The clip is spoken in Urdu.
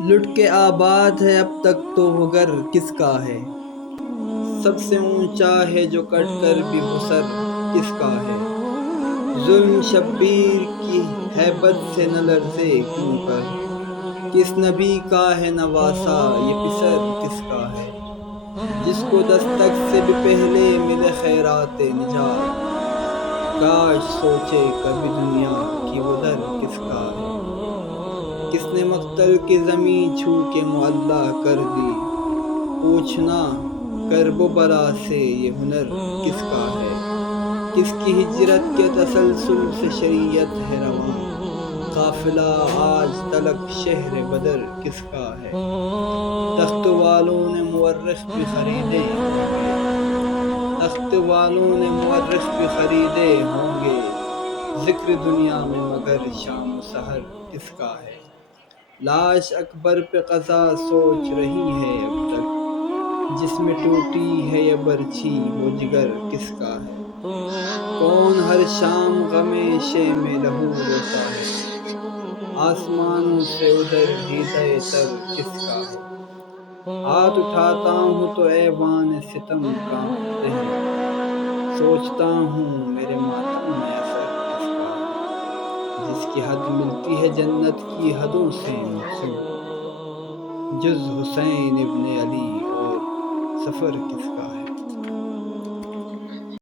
لٹ کے آباد ہے اب تک تو وہ گھر کس کا ہے؟ سب سے اونچا ہے جو کٹ کر بھی بسر کس کا ہے؟ ظلم شبیر کی ہیبت سے نہ لرزے کیوں کر؟ کس نبی کا ہے نواسا یہ پسر کس کا ہے؟ جس کو دستک سے بھی پہلے ملے خیرات نجات، کاش سوچے کبھی دنیا کی وہ در کس کا ہے؟ کس نے مقتل کی زمین چھو کے معلیٰ کر دی، پوچھنا کرب و بلا سے یہ ہنر کس کا ہے؟ کس کی ہجرت کے تسلسل سے شریعت ہے رواں، قافلہ آج تلک شہر بدر کس کا ہے؟ تخت والوں نے مورخ بھی خریدے ہوں گے، تخت والوں نے مورخ بھی خریدے ہوں گے، ذکر دنیا میں مگر شام و سحر کس کا ہے؟ لاش اکبر پہ قضا سوچ رہی ہے اب تک، جس میں ٹوٹی ہے یہ برچھی وہ جگر کس کا ہے؟ کون ہر شام غم شام لہو روتا ہے، آسمانوں سے ادھر دیدہ تر کس کا ہے؟ ہاتھ اٹھاتا ہوں تو ایوان ستم کانپتے ہیں، سوچتا ہوں میرے ماتم میں اثر کس کا ہے؟ جس کی حد ملتی ہے جنت کی حدوں سے محسوب، جز حسین ابن علی اور سفر کس کا ہے؟